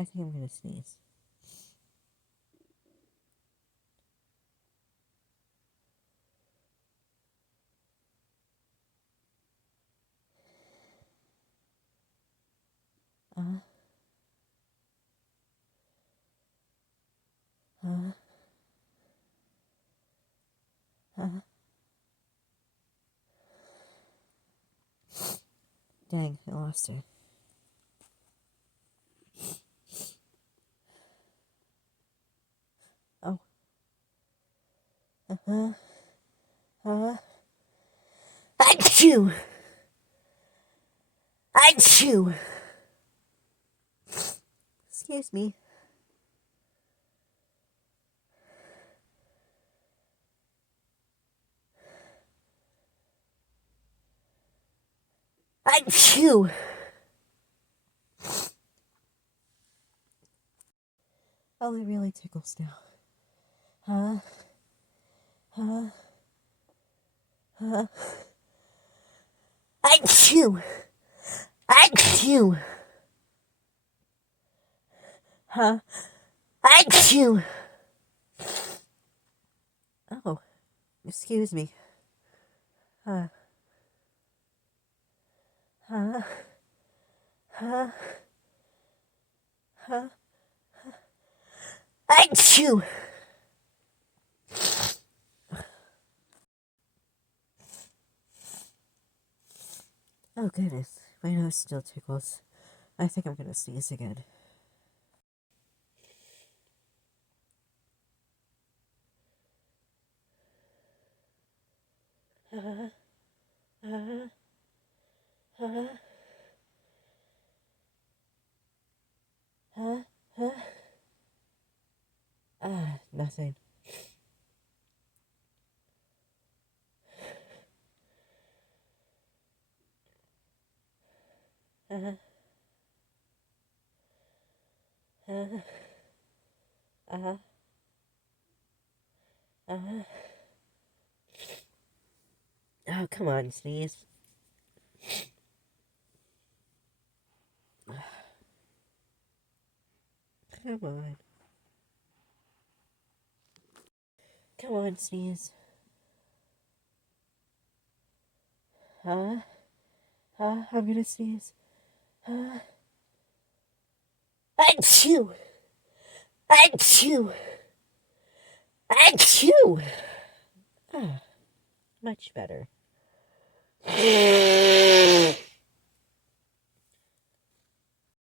I think I'm gonna sneeze. Uh, uh, uh. Dang, I lost her. Oh. Uh-huh. Achoo! Achoo! Excuse me. Achoo! Oh, it really tickles now. Huh? Huh? Huh? Achoo! Achoo! Huh? Achoo! Oh, excuse me. Huh? Huh? Huh? Huh? Achoo! Oh goodness, my nose still tickles. I think I'm gonna sneeze again. Nothing. Uh, uh, uh, uh. Oh, come on, sneeze. Come on. Come on, sneeze. I'm gonna sneeze. Achoo! Achoo! Achoo! Much better.